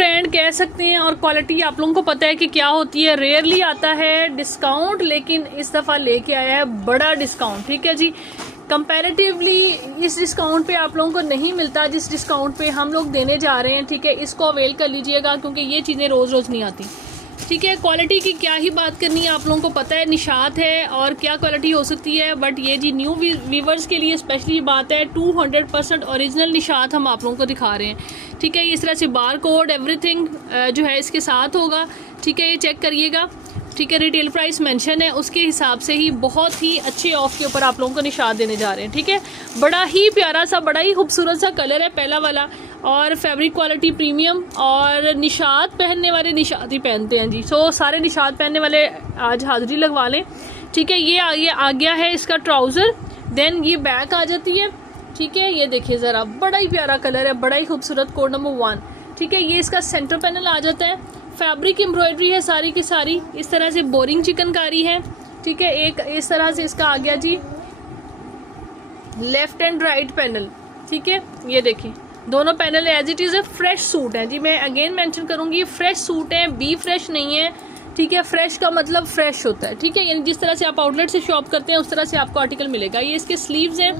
Brand कह सकते हैं और क्वालिटी आप लोगों को पता है कि क्या होती है, रेयरली आता है डिस्काउंट, लेकिन इस दफ़ा लेके आया है बड़ा डिस्काउंट। ठीक है जी, कंपैरेटिवली इस डिस्काउंट पे आप लोगों को नहीं मिलता जिस डिस्काउंट पे हम लोग देने जा रहे हैं। ठीक है, इसको अवेल कर लीजिएगा क्योंकि ये चीज़ें रोज़ रोज़ नहीं आती। ठीक है, क्वालिटी की क्या ही बात करनी है, आप लोगों को पता है निशात है और क्या क्वालिटी हो सकती है। बट ये जी न्यू व्यूवर्स के लिए स्पेशली बात है, 200% ओरिजिनल निशात हम आप लोगों को दिखा रहे हैं। ठीक है, इस तरह से बार कोड एवरीथिंग जो है इसके साथ होगा। ठीक है, ये चेक करिएगा। ठीक है, रिटेल प्राइस मेंशन है, उसके हिसाब से ही बहुत ही अच्छे ऑफ के ऊपर आप लोगों को निशात देने जा रहे हैं। ठीक है, बड़ा ही प्यारा सा, बड़ा ही खूबसूरत सा कलर है पहला वाला, और फैब्रिक क्वालिटी प्रीमियम, और निशात पहनने वाले निशात ही पहनते हैं जी। सो सारे निशात पहनने वाले आज हाजिरी लगवा लें। ठीक है, ये आ गया है इसका ट्राउज़र, देन ये बैक आ जाती है। ठीक है, ये देखिए ज़रा, बड़ा ही प्यारा कलर है, बड़ा ही खूबसूरत, कोड नंबर 1। ठीक है, ये इसका सेंटर पैनल आ जाता है, फैब्रिक एम्ब्रॉयडरी है सारी की सारी, इस तरह से बोरिंग चिकनकारी है। ठीक है, एक इस तरह से इसका आ गया जी लेफ्ट एंड राइट पैनल। ठीक है, ये देखिए दोनों पैनल एज इट इज़ है, फ्रेश सूट है जी। मैं अगेन मेंशन करूंगी, फ्रेश सूट है, बी फ्रेश नहीं है। ठीक है, फ्रेश का मतलब फ्रेश होता है। ठीक है, यानी जिस तरह से आप आउटलेट से शॉप करते हैं उस तरह से आपको आर्टिकल मिलेगा। ये इसके स्लीव्स हैं,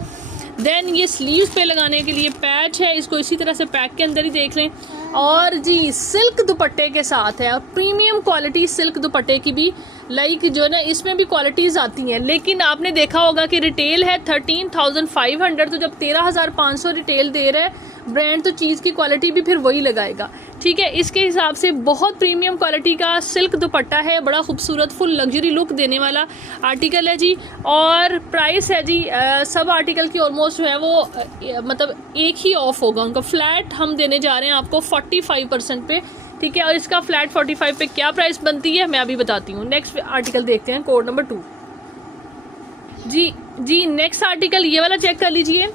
देन ये स्लीव्स पे लगाने के लिए पैच है, इसको इसी तरह से पैक के अंदर ही देख लें। और जी सिल्क दुपट्टे के साथ है, और प्रीमियम क्वालिटी सिल्क दुपट्टे की भी, लाइक जो है ना इसमें भी क्वालिटीज़ आती हैं। लेकिन आपने देखा होगा कि रिटेल है 13,500, तो जब 13,500 रिटेल दे रहा है ब्रांड, तो चीज़ की क्वालिटी भी फिर वही लगाएगा। ठीक है, इसके हिसाब से बहुत प्रीमियम क्वालिटी का सिल्क दुपट्टा है, बड़ा खूबसूरत फुल लग्जरी लुक देने वाला आर्टिकल है जी। और प्राइस है जी सब आर्टिकल की ऑलमोस्ट जो है वो मतलब एक ही ऑफ होगा उनका, फ्लैट हम देने जा रहे हैं आपको 45% पे। ठीक है, और इसका फ्लैट 45 पे क्या प्राइस बनती है मैं अभी बताती हूँ। नेक्स्ट आर्टिकल देखते हैं, कोड नंबर 2 जी। नेक्स्ट आर्टिकल ये वाला चेक कर लीजिए,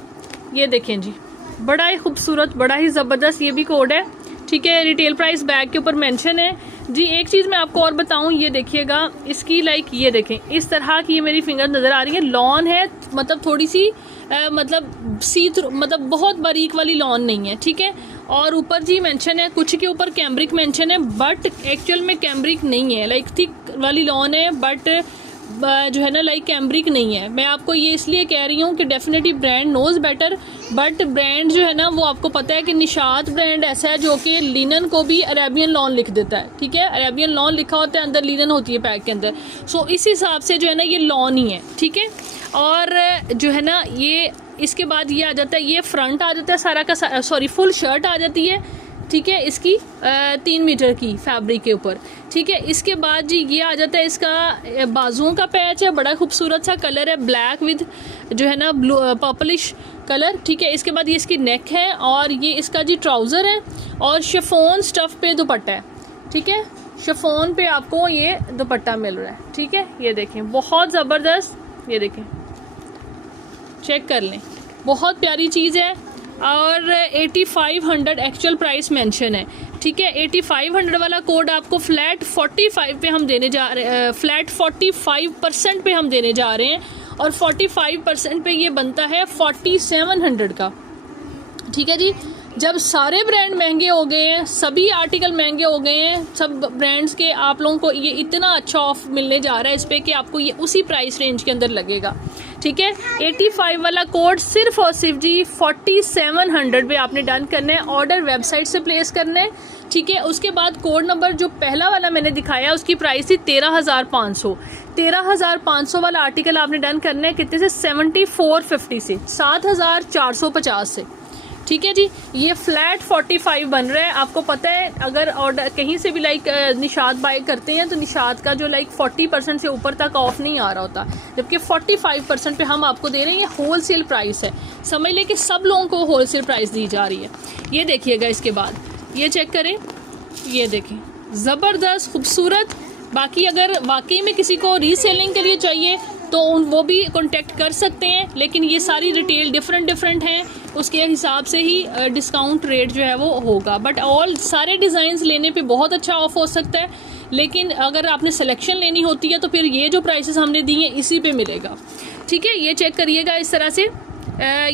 ये देखें जी, बड़ा ही खूबसूरत, बड़ा ही ज़बरदस्त ये भी कोड है। ठीक है, रिटेल प्राइस बैग के ऊपर मेंशन है जी। एक चीज़ मैं आपको और बताऊं, ये देखिएगा इसकी, लाइक ये देखें इस तरह की, ये मेरी फिंगर नज़र आ रही है, लॉन है, मतलब थोड़ी सी मतलब सी थ्रू, मतलब बहुत बारीक वाली लॉन नहीं है। ठीक है, और ऊपर जी मेंशन है, कुछ के ऊपर कैम्ब्रिक मेंशन है, बट एक्चुअल में कैम्ब्रिक नहीं है, लाइक थिक वाली लॉन है, बट जो है ना लाइक कैम्ब्रिक नहीं है। मैं आपको ये इसलिए कह रही हूँ कि definitely brand knows better, but brand जो है ना वो आपको पता है कि निशात ब्रांड ऐसा है जो कि लिनन को भी अरेबियन लॉन लिख देता है। ठीक है, अरेबियन लॉन लिखा होता है, अंदर लिनन होती है पैक के अंदर। सो इस हिसाब से जो है ना ये लॉन ही है। ठीक है, और जो है ना ये इसके बाद ये आ जाता है, ये फ्रंट आ जाता है सारा का, सॉरी फुल शर्ट आ जाती है। ठीक है, इसकी 3 मीटर की फैब्रिक के ऊपर। ठीक है, इसके बाद जी ये आ जाता है इसका बाजुओं का पैच है, बड़ा खूबसूरत सा कलर है, ब्लैक विद जो है ना ब्लू पर्पलिश कलर। ठीक है, इसके बाद ये इसकी नेक है, और ये इसका जी ट्राउज़र है, और शिफॉन स्टफ़ पे दुपट्टा है। ठीक है, शिफॉन पे आपको ये दुपट्टा मिल रहा है। ठीक है, ये देखें बहुत ज़बरदस्त, ये देखें चेक कर लें, बहुत प्यारी चीज़ है। और 8500 एक्चुअल प्राइस मेंशन है। ठीक है, 8500 वाला कोड आपको फ्लैट 45 पे हम देने जा रहे हैं, फ्लैट 45% पे हम देने जा रहे हैं, और 45% पे ये बनता है 4700 का। ठीक है जी, जब सारे ब्रांड महंगे हो गए हैं, सभी आर्टिकल महंगे हो गए हैं, सब ब्रांड्स के, आप लोगों को ये इतना अच्छा ऑफ मिलने जा रहा है इस पर कि आपको ये उसी प्राइस रेंज के अंदर लगेगा। ठीक है, 85 वाला कोड सिर्फ और सिर्फ जी 4700 पे आपने डन करना है, ऑर्डर वेबसाइट से प्लेस करना है। ठीक है, उसके बाद कोड नंबर जो पहला वाला मैंने दिखाया उसकी प्राइस थी 13,500। 13,500 वाला आर्टिकल आपने डन करना है कितने से, 7450 से, 7,450 से। ठीक है जी, ये फ्लैट 45 बन रहा है। आपको पता है अगर ऑर्डर कहीं से भी लाइक निशात बाय करते हैं तो निशात का जो लाइक 40% से ऊपर तक ऑफ नहीं आ रहा होता, जबकि 45% पे हम आपको दे रहे हैं। ये होलसेल प्राइस है, समझ लें कि सब लोगों को होलसेल प्राइस दी जा रही है। ये देखिएगा, इसके बाद ये चेक करें, ये देखें ज़बरदस्त खूबसूरत। बाकी अगर वाकई में किसी को रीसेलिंग के लिए चाहिए तो वो भी कांटेक्ट कर सकते हैं, लेकिन ये सारी डिटेल डिफरेंट हैं, उसके हिसाब से ही डिस्काउंट रेट जो है वो होगा। बट ऑल सारे डिज़ाइंस लेने पे बहुत अच्छा ऑफ हो सकता है, लेकिन अगर आपने सिलेक्शन लेनी होती है तो फिर ये जो प्राइसेस हमने दी हैं इसी पे मिलेगा। ठीक है, ये चेक करिएगा इस तरह से।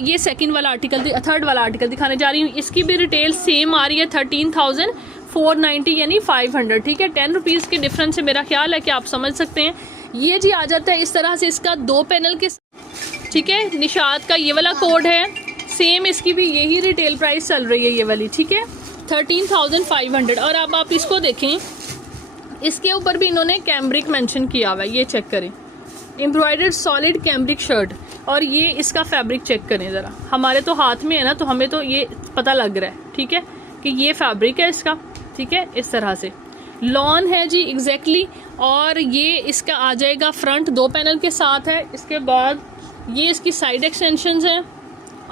ये सेकंड वाला आर्टिकल, थर्ड वाला आर्टिकल दिखाने जा रही हूँ, इसकी भी रिटेल सेम आ रही है 13,000 490 यानी 500, ठीक है। 10 रुपीज़ के डिफरेंस से मेरा ख्याल है कि आप समझ सकते हैं। ये जी आ जाता है इस तरह से, इसका 2 पैनल के, ठीक है। निशात का ये वाला कोड है, सेम इसकी भी यही रिटेल प्राइस चल रही है ये वाली, ठीक है, 13,500। और अब आप इसको देखें, इसके ऊपर भी इन्होंने कैम्ब्रिक मेंशन किया हुआ है, ये चेक करें, एम्ब्रॉयडर्ड सॉलिड कैम्ब्रिक शर्ट। और ये इसका फैब्रिक चेक करें ज़रा, हमारे तो हाथ में है ना, तो हमें तो ये पता लग रहा है, ठीक है, कि ये फैब्रिक है इसका, ठीक है। इस तरह से लॉन है जी एग्जैक्टली। और ये इसका आ जाएगा फ्रंट 2 पैनल के साथ है। इसके बाद ये इसकी साइड एक्सटेंशंस हैं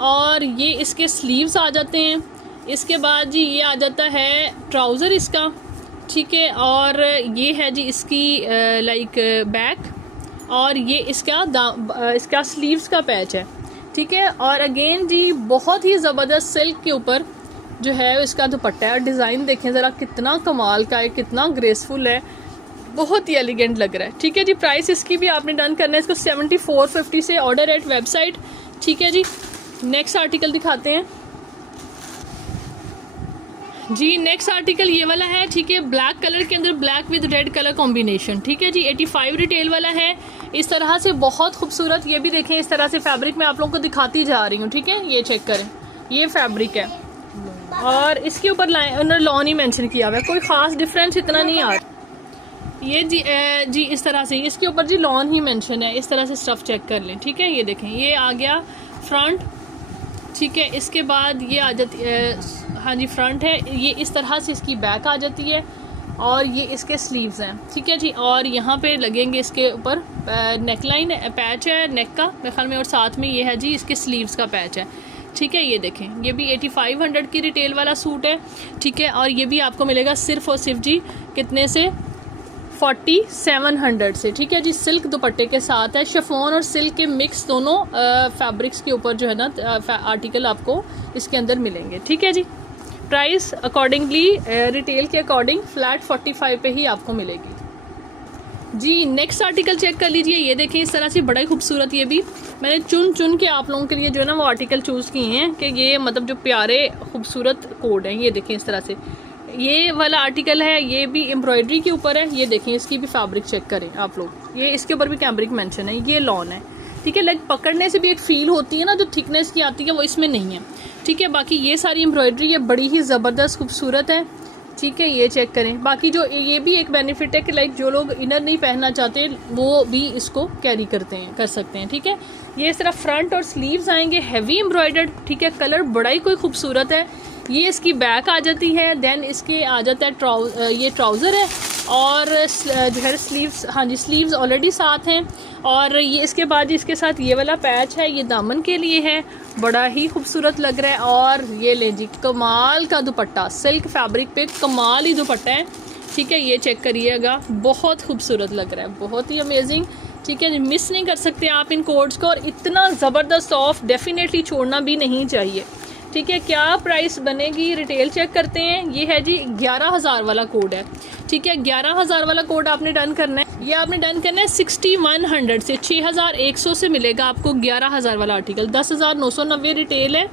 और ये इसके स्लीव्स आ जाते हैं। इसके बाद जी ये आ जाता है ट्राउज़र इसका, ठीक है। और ये है जी इसकी लाइक बैक, और ये इसका स्लीव्स का पैच है, ठीक है। और अगेन जी बहुत ही ज़बरदस्त सिल्क के ऊपर जो है इसका दुपट्टा है। डिज़ाइन देखें ज़रा, कितना कमाल का है, कितना ग्रेसफुल है, बहुत ही एलिगेंट लग रहा है, ठीक है जी। प्राइस इसकी भी आपने डन करना है इसको 7450 से, ऑर्डर एट वेबसाइट, ठीक है जी। नेक्स्ट आर्टिकल दिखाते हैं जी। नेक्स्ट आर्टिकल ये वाला है, ठीक है, ब्लैक कलर के अंदर black with red colour combination, ठीक है जी। 85 रिटेल वाला है, इस तरह से बहुत खूबसूरत। ये भी देखें, इस तरह से फैब्रिक मैं आप लोगों को दिखाती जा रही हूँ, ठीक है। ये चेक करें, ये फैब्रिक है और इसके ऊपर उन्होंने लॉन ही मेंशन किया हुआ है, कोई ख़ास डिफरेंस इतना नहीं आ रहा। ये जी इस तरह से इसके ऊपर जी लॉन ही मेंशन है। इस तरह से स्टफ़ चेक कर लें, ठीक है। ये देखें, ये आ गया फ्रंट, ठीक है। इसके बाद ये आ जाती है, हाँ जी फ्रंट है, ये इस तरह से इसकी बैक आ जाती है और ये इसके स्लीव्स हैं, ठीक है जी। और यहाँ पे लगेंगे इसके ऊपर नेक लाइन पैच है नेक का मेरे ख्याल में, और साथ में ये है जी इसके स्लीव्स का पैच है, ठीक है। ये देखें, ये भी 8500 की रिटेल वाला सूट है, ठीक है। और ये भी आपको मिलेगा सिर्फ और सिर्फ जी कितने से, 4700 से, ठीक है जी। सिल्क दुपट्टे के साथ है, शिफॉन और सिल्क के मिक्स दोनों फैब्रिक्स के ऊपर जो है ना आर्टिकल आपको इसके अंदर मिलेंगे, ठीक है जी। प्राइस अकॉर्डिंगली रिटेल के अकॉर्डिंग फ्लैट 45 पे ही आपको मिलेगी जी। नेक्स्ट आर्टिकल चेक कर लीजिए, ये देखें इस तरह से बड़ा ही खूबसूरत। ये भी मैंने चुन के आप लोगों के लिए जो है ना वो आर्टिकल चूज़ किए हैं कि ये मतलब जो प्यारे खूबसूरत कोड हैं। ये देखें इस तरह से ये वाला आर्टिकल है, ये भी एम्ब्रॉयडरी के ऊपर है। ये देखें, इसकी भी फैब्रिक चेक करें आप लोग, ये इसके ऊपर भी कैम्ब्रिक मेंशन है, ये लॉन है, ठीक है। लाइक पकड़ने से भी एक फील होती है ना, जो थिकनेस की आती है वो इसमें नहीं है, ठीक है। बाकी ये सारी एम्ब्रॉयडरी है, बड़ी ही ज़बरदस्त खूबसूरत है, ठीक है। ये चेक करें। बाकी जो ये भी एक बेनिफिट है कि लाइक जो लोग इनर नहीं पहनना चाहते वो भी इसको कैरी कर सकते हैं, ठीक है। ये इस तरह फ्रंट और स्लीव्स आएंगे हैवी एम्ब्रॉयडर्ड, ठीक है। कलर बड़ा ही कोई खूबसूरत है। ये इसकी बैक आ जाती है, देन इसके आ जाता है ये ट्राउज़र है और जो है स्लीव्स, हाँ जी स्लीव्स ऑलरेडी साथ हैं। और ये इसके बाद इसके साथ ये वाला पैच है, ये दामन के लिए है, बड़ा ही खूबसूरत लग रहा है। और ये ले जी कमाल का दुपट्टा, सिल्क फैब्रिक पे कमाल ही दुपट्टा है, ठीक है। ये चेक करिएगा, बहुत खूबसूरत लग रहा है, बहुत ही अमेजिंग, ठीक है। मिस नहीं कर सकते आप इन कोड्स को, और इतना ज़बरदस्त ऑफ डेफिनेटली छोड़ना भी नहीं चाहिए, ठीक है। क्या प्राइस बनेगी रिटेल चेक करते हैं। ये है जी 11,000 वाला कोड है, ठीक है। 11,000 वाला कोड आपने डन करना है, ये आपने डन करना है 6100 से, 6100 से मिलेगा आपको 11,000 वाला आर्टिकल। 10,990 रिटेल है,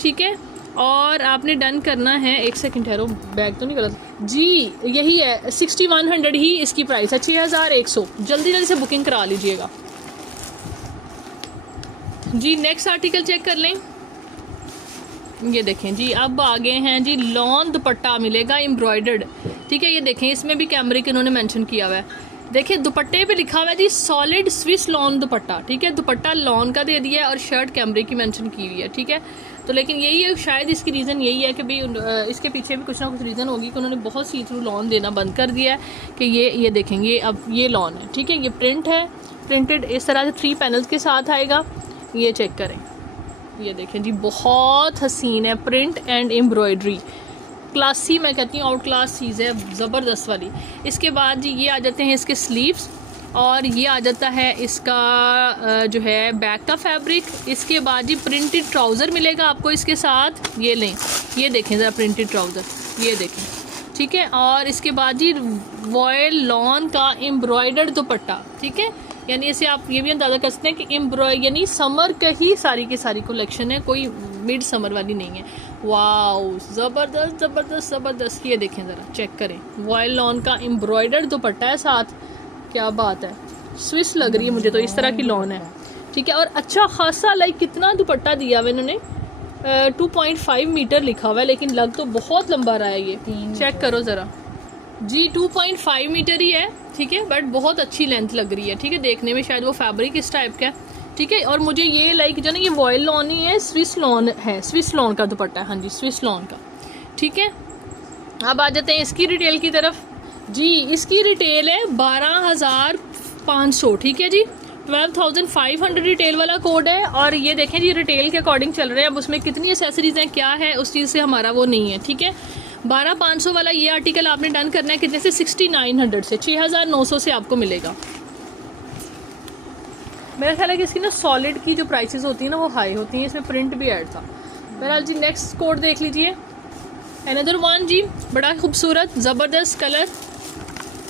ठीक है। और आपने डन करना है, एक सेकंड ठहरो, बैग तो नहीं गलत जी, यही है 6100 ही इसकी प्राइस है, 6100। जल्दी जल्दी से बुकिंग करा लीजिएगा जी। नेक्स्ट आर्टिकल चेक कर लें। ये देखें जी, अब आगे हैं जी लॉन दुपट्टा मिलेगा एम्ब्रॉयडर्ड, ठीक है। ये देखें, इसमें भी कैमरिक इन्होंने मेंशन किया हुआ है। देखिए दुपट्टे पे लिखा हुआ है जी सॉलिड स्विस लॉन दुपट्टा, ठीक है। दुपट्टा लॉन का दे दिया है और शर्ट कैमरिक की मेंशन की हुई है, ठीक है। तो लेकिन यही है शायद इसकी रीज़न यही है कि भाई इसके पीछे भी कुछ ना कुछ रीज़न होगी कि उन्होंने बहुत सी थ्रू लॉन देना बंद कर दिया है कि ये देखेंगे अब ये लॉन है, ठीक है। ये प्रिंट है, प्रिंटेड इस तरह से 3 पैनल्स के साथ आएगा। ये चेक करें, ये देखें जी बहुत हसीन है, प्रिंट एंड एम्ब्रॉयडरी क्लासी, मैं कहती हूँ आउट क्लास चीज़ है, ज़बरदस्त वाली। इसके बाद जी ये आ जाते हैं इसके स्लीव्स, और ये आ जाता है इसका जो है बैक का फैब्रिक। इसके बाद जी प्रिंटेड ट्राउज़र मिलेगा आपको इसके साथ, ये लें, ये देखें ज़रा प्रिंटेड ट्राउज़र, ये देखें, ठीक है। और इसके बाद जी वॉयल लॉन का एम्ब्रॉयडर्ड दुपट्टा, ठीक है। यानी इसे आप ये भी अंदाज़ा कर सकते हैं कि यानी समर का ही सारी की सारी कलेक्शन है, कोई मिड समर वाली नहीं है। वाओ ज़बरदस्त ज़बरदस्त ज़बरदस्त। ये देखें ज़रा, चेक करें, वॉयल लॉन का एम्ब्रॉयडर्ड दुपट्टा है साथ, क्या बात है, स्विस लग रही है मुझे तो, इस तरह की लॉन है, ठीक है। और अच्छा खासा लाइक कितना दुपट्टा दिया हुआ इन्होंने, 2.5 मीटर लिखा हुआ है, लेकिन लग तो बहुत लंबा रहा है ये, चेक करो ज़रा जी, 2.5 मीटर ही है, ठीक है, बट बहुत अच्छी लेंथ लग रही है, ठीक है। देखने में शायद वो फैब्रिक इस टाइप का है, ठीक है। और मुझे ये लाइक जो ना, ये वॉयल लॉन ही है, स्विस लॉन है, स्विस लॉन का दुपट्टा है, हाँ जी, स्विस लॉन का, ठीक है। अब आ जाते हैं इसकी रिटेल की तरफ जी। इसकी रिटेल है 12,500, ठीक है जी, 12,500 रिटेल वाला कोड है। और ये देखें जी, रिटेल के अकॉर्डिंग चल रहे हैं, अब उसमें कितनी एसेसरीज हैं, क्या है, उस चीज़ से हमारा वो नहीं है, ठीक है। 12,500 वाला ये आर्टिकल आपने डन करना है कितने से, 6,900 से, 6,900 से आपको मिलेगा। मेरा ख्याल है कि इसकी ना सॉलिड की जो प्राइसेस होती है ना, वो हाई होती हैं, इसमें प्रिंट भी ऐड था। बहरहाल जी, नेक्स्ट कोड देख लीजिए, अनदर वन जी, बड़ा खूबसूरत ज़बरदस्त कलर,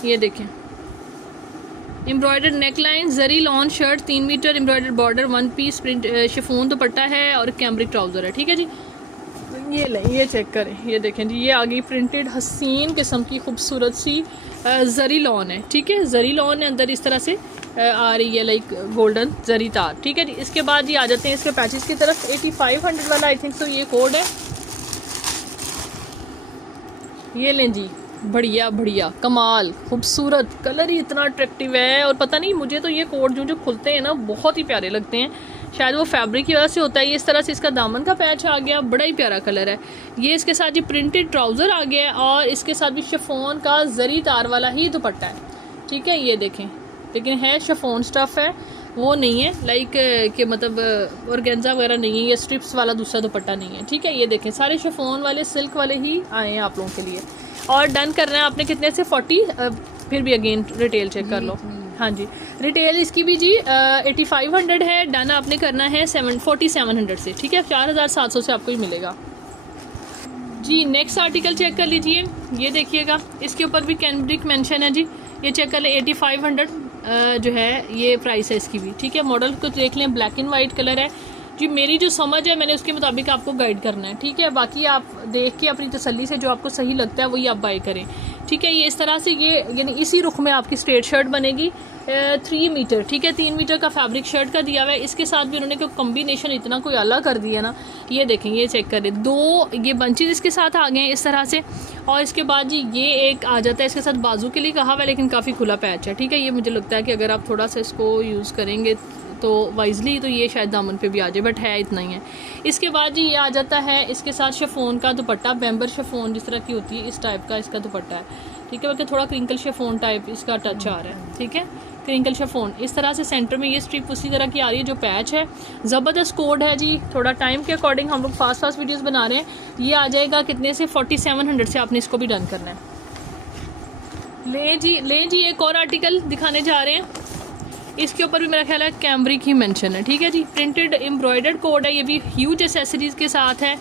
ये देखें, embroidered neckline, zari lawn shirt, 3 metre, embroidered border, 1 piece print chiffon dupatta है और कैम्ब्रिक ट्राउज़र है, ठीक है जी। ये लें, ये चेक करें, ये देखें जी, ये आ गई प्रिंटेड हसीन किस्म की खूबसूरत सी जरी लॉन है, ठीक है। जरी लॉन है, अंदर इस तरह से आ रही है लाइक गोल्डन जरी तार, ठीक है जी। इसके बाद ये आ जाते हैं इसके पैचेस की तरफ, 8500 वाला आई थिंक तो ये कोड है, ये लें जी, बढ़िया बढ़िया कमाल खूबसूरत कलर ही इतना अट्रैक्टिव है। और पता नहीं, मुझे तो ये कोड जो खुलते हैं ना, बहुत ही प्यारे लगते हैं, शायद वो फैब्रिक की वजह से होता है। ये इस तरह से इसका दामन का पैच आ गया, बड़ा ही प्यारा कलर है। ये इसके साथ ये प्रिंटेड ट्राउज़र आ गया है, और इसके साथ भी शिफॉन का जरी तार वाला ही दुपट्टा है, ठीक है। ये देखें, लेकिन है शिफॉन स्टफ़ है, वो नहीं है लाइक कि मतलब ऑर्गेन्जा वगैरह नहीं है, ये स्ट्रिप्स वाला दूसरा दुपट्टा नहीं है, ठीक है। ये देखें, सारे शिफॉन वाले सिल्क वाले ही आए हैं आप लोगों के लिए। और डन करना है आपने कितने से, 40, फिर भी अगेन रिटेल चेक कर लो, हाँ जी। रिटेल इसकी भी जी 8500 है, डन आपने करना है 4700 से, ठीक है, 4700 से आपको ही मिलेगा जी। नेक्स्ट आर्टिकल चेक कर लीजिए, ये देखिएगा, इसके ऊपर भी कैम्ब्रिक मेंशन है जी, ये चेक कर लें, 8500 जो है ये प्राइस है इसकी भी, ठीक है। मॉडल को देख लें, ब्लैक एंड वाइट कलर है जी, मेरी जो समझ है मैंने उसके मुताबिक आपको गाइड करना है, ठीक है। बाकी आप देख के अपनी तसल्ली से जो आपको सही लगता है वही आप बाय करें, ठीक है। ये इस तरह से, ये यानी इसी रुख में आपकी स्ट्रेट शर्ट बनेगी, 3 मीटर, ठीक है, 3 मीटर का फैब्रिक शर्ट का दिया हुआ है। इसके साथ भी उन्होंने कोई कॉम्बिनेशन इतना कोई अलग कर दिया ना, ये देखें, ये चेक करें, 2 ये बंचेज इसके साथ आ गए हैं इस तरह से। और इसके बाद जी ये एक आ जाता है इसके साथ, बाजू के लिए कहा हुआ है, लेकिन काफ़ी खुला पैच है, ठीक है। ये मुझे लगता है कि अगर आप थोड़ा सा इसको यूज़ करेंगे तो वाइजली तो ये शायद दामन पे भी आ जाए, बट है इतना ही है। इसके बाद जी ये आ जाता है इसके साथ शिफॉन का दुपट्टा, बेम्बर शिफॉन जिस तरह की होती है, इस टाइप का इसका दुपट्टा है, ठीक है। बल्कि थोड़ा क्रिंकल शिफॉन टाइप इसका टच आ रहा है, ठीक है, क्रिंकल शिफॉन इस तरह से। सेंटर में ये स्ट्रिप उसी तरह की आ रही है जो पैच है। ज़बरदस्त कोड है जी, थोड़ा टाइम के अकॉर्डिंग हम लोग फास्ट वीडियोज़ बना रहे हैं। ये आ जाएगा कितने से, 4700 से आपने इसको भी डन करना है। ले जी एक और आर्टिकल दिखाने जा रहे हैं, इसके ऊपर भी मेरा ख्याल है कैम्ब्रिक ही मेंशन है, ठीक है जी। प्रिंटेड एम्ब्रॉयडर्ड कोड है, ये भी ह्यूज एसेसरीज के साथ है,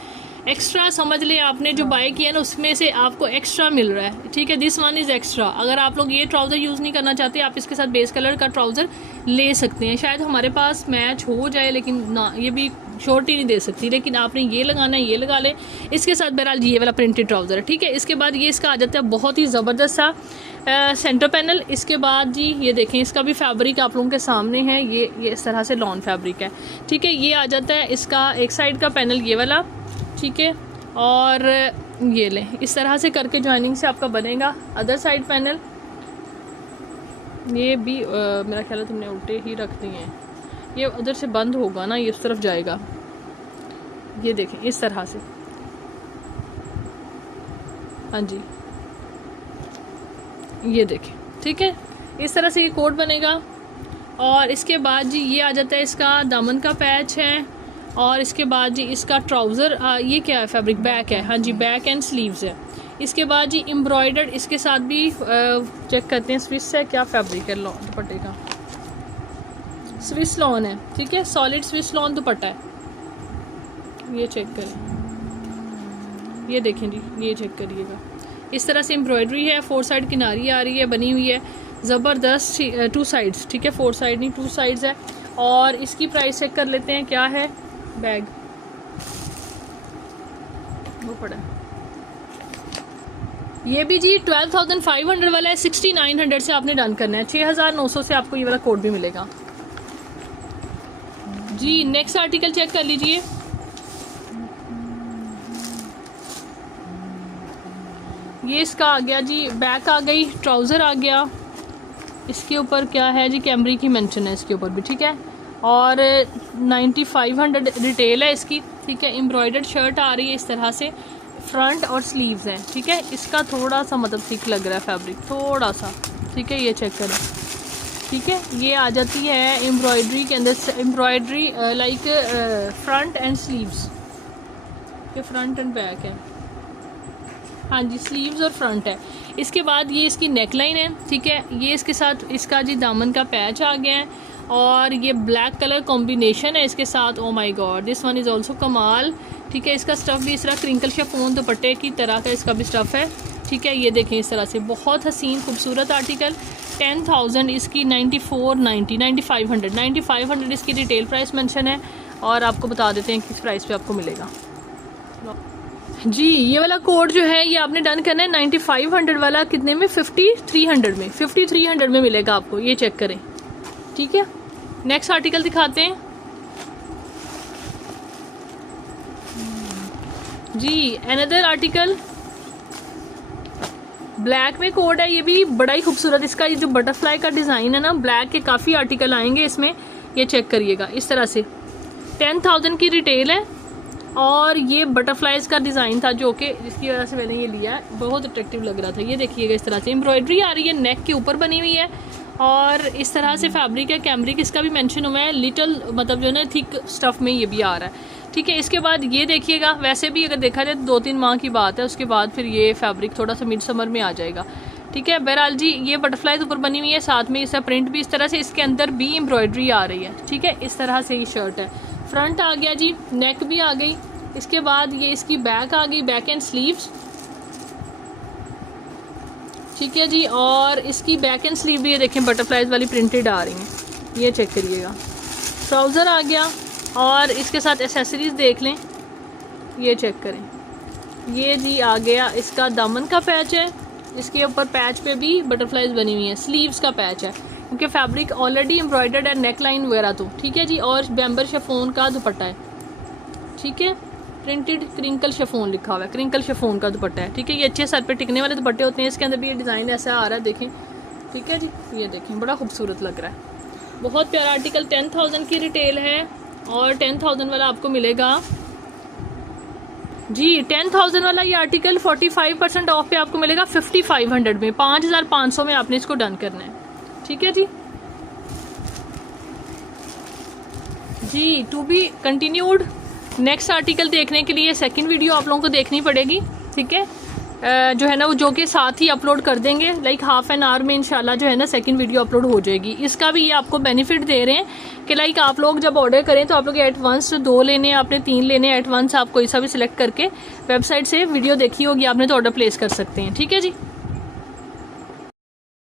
एक्स्ट्रा समझ लें, आपने जो बाय किया ना उसमें से आपको एक्स्ट्रा मिल रहा है, ठीक है। This one is extra. अगर आप लोग ये ट्राउज़र यूज़ नहीं करना चाहते, आप इसके साथ बेस कलर का ट्राउज़र ले सकते हैं, शायद हमारे पास मैच हो जाए, लेकिन ना ये भी शॉर्ट ही नहीं दे सकती, लेकिन आपने ये लगाना है, ये लगा लें इसके साथ। बहरहाल ये वाला प्रिंटेड ट्राउज़र है, ठीक है। इसके बाद ये इसका आ जाता है बहुत ही ज़बरदस्त सा सेंटर पैनल। इसके बाद जी ये देखें, इसका भी फैब्रिक आप लोगों के सामने है, ये इस तरह से लॉन फैब्रिक है, ठीक है। ये आ जाता है इसका एक साइड का पैनल ये वाला, ठीक है। और ये लें, इस तरह से करके जॉइनिंग से आपका बनेगा अदर साइड पैनल। ये भी मेरा ख्याल है तुमने उल्टे ही रख दिए हैं, ये उधर से बंद होगा ना, ये उस तरफ जाएगा। ये देखें इस तरह से, हाँ जी, ये देखें, ठीक है, इस तरह से ये कोट बनेगा। और इसके बाद जी ये आ जाता है इसका दामन का पैच है, और इसके बाद जी इसका ट्राउज़र, ये क्या है फैब्रिक, बैक है, हाँ जी, बैक एंड स्लीव्स है। इसके बाद जी एम्ब्रॉयडर्ड इसके साथ भी चेक करते हैं, स्विस है, क्या फैब्रिक है दुपट्टे का, स्विस लॉन है, ठीक है, सॉलिड स्विस लॉन दुपट्टा है। ये चेक करें, ये देखें जी, ये चेक करिएगा, इस तरह से एम्ब्रॉयडरी है, 4 साइड किनारी आ रही है, बनी हुई है ज़बरदस्त, 2 साइड्स, ठीक है, 4 साइड नहीं 2 साइड्स है। और इसकी प्राइस चेक कर लेते हैं, क्या है बैग, वो पड़ा है। ये भी जी 12,500 वाला है, 6,900 से आपने डन करना है। 6,900 से आपको ये वाला कोड भी मिलेगा जी। नेक्स्ट आर्टिकल चेक कर लीजिए। ये इसका आ गया जी, बैक आ गई, ट्राउज़र आ गया, इसके ऊपर क्या है जी, कैमरी की मेंशन है इसके ऊपर भी, ठीक है। और 9,500 रिटेल है इसकी, ठीक है। एम्ब्रॉयडर्ड शर्ट आ रही है इस तरह से, फ्रंट और स्लीव्स हैं, ठीक है। इसका थोड़ा सा मतलब थिक लग रहा है फैब्रिक, थोड़ा सा, ठीक है। ये चेक करें, ठीक है। ये आ जाती है एम्ब्रॉयडरी के अंदर, embroidery like front end sleeves, ये फ्रंट एंड बैक है, हाँ जी, स्लीव्स और फ्रंट है। इसके बाद ये इसकी नेक लाइन है, ठीक है। ये इसके साथ इसका जी दामन का पैच आ गया है, और ये ब्लैक कलर कॉम्बिनेशन है इसके साथ। Oh my God, this one is also कमाल, ठीक है। इसका स्टफ़ भी इस तरह क्रिंकल शिफॉन दुपट्टे की तरह का इसका भी स्टफ़ है, ठीक है। ये देखें इस तरह से, बहुत हसीन खूबसूरत आर्टिकल। 10,000 इसकी, 9490, 9,500 इसकी रिटेल प्राइस मेंशन है, और आपको बता देते हैं किस प्राइस पे आपको मिलेगा जी। ये वाला कोड जो है ये आपने डन करना है 9,500 वाला, कितने में, 5,300 में, 5,300 में मिलेगा आपको, ये चेक करें, ठीक है। नेक्स्ट आर्टिकल दिखाते हैं जी। अनदर आर्टिकल ब्लैक में कोड है, ये भी बड़ा ही खूबसूरत, इसका ये जो बटरफ्लाई का डिज़ाइन है ना, ब्लैक के काफ़ी आर्टिकल आएंगे इसमें, ये चेक करिएगा इस तरह से। 10,000 की रिटेल है, और ये बटरफ्लाइज का डिज़ाइन था जो कि जिसकी वजह से मैंने ये लिया है, बहुत अट्रैक्टिव लग रहा था। ये देखिएगा इस तरह से एम्ब्रॉयडरी आ रही है, नेक के ऊपर बनी हुई है, और इस तरह से फैब्रिक है, कैमरिक इसका भी मेंशन हुआ है, लिटिल मतलब जो ना थिक स्टफ़ में ये भी आ रहा है, ठीक है। इसके बाद ये देखिएगा, वैसे भी अगर देखा जाए 2-3 माह की बात है, उसके बाद फिर ये फैब्रिक थोड़ा सा मिड समर में आ जाएगा, ठीक है। बहरहाल जी, ये बटरफ्लाइज ऊपर बनी हुई है, साथ में इसका प्रिंट भी इस तरह से, इसके अंदर भी एम्ब्रॉयडरी आ रही है, ठीक है। इस तरह से ये शर्ट है, फ्रंट आ गया जी, नेक भी आ गई। इसके बाद ये इसकी बैक आ गई, बैक एंड स्लीव्स, ठीक है जी। और इसकी बैक एंड स्लीव भी ये देखें बटरफ्लाइज वाली प्रिंटेड आ रही हैं, ये चेक करिएगा। ट्राउज़र आ गया, और इसके साथ एसेसरीज देख लें, ये चेक करें, ये जी आ गया इसका दामन का पैच है, इसके ऊपर पैच पे भी बटरफ्लाइज बनी हुई है, स्लीव्स का पैच है क्योंकि फैब्रिक ऑलरेडी एम्ब्रॉयडर्ड है, नेक लाइन वगैरह तो, ठीक है जी। और बैम्बर शिफॉन का दुपट्टा है, ठीक है। प्रिंटेड क्रिंकल शिफॉन लिखा हुआ है, क्रिंकल शिफॉन का दुपट्टा है, ठीक है। ये अच्छे सर पे टिकने वाले दुपट्टे होते हैं, इसके अंदर भी ये डिज़ाइन ऐसा आ रहा है, देखें, ठीक है जी। ये देखें, बड़ा खूबसूरत लग रहा है, बहुत प्यारा आर्टिकल। 10,000 की रिटेल है, और 10,000 वाला आपको मिलेगा जी। 10,000 वाला ये आर्टिकल 45% ऑफ पे आपको मिलेगा 5,500 में, 5,500 में आपने इसको डन करना है, ठीक है जी। जी, to be continued. Next article देखने के लिए सेकंड वीडियो आप लोगों को देखनी पड़ेगी, ठीक है। जो है ना वो जो कि साथ ही अपलोड कर देंगे, लाइक हाफ एन आवर में इंशाल्लाह जो है ना सेकंड वीडियो अपलोड हो जाएगी। इसका भी ये आपको बेनिफिट दे रहे हैं कि लाइक आप लोग जब ऑर्डर करें तो आप लोग एट वंस 2 लेने, आपने 3 लेने, एट वंस आप कोई सा भी सिलेक्ट करके वेबसाइट से वीडियो देखी होगी आपने तो ऑर्डर प्लेस कर सकते हैं, ठीक है जी।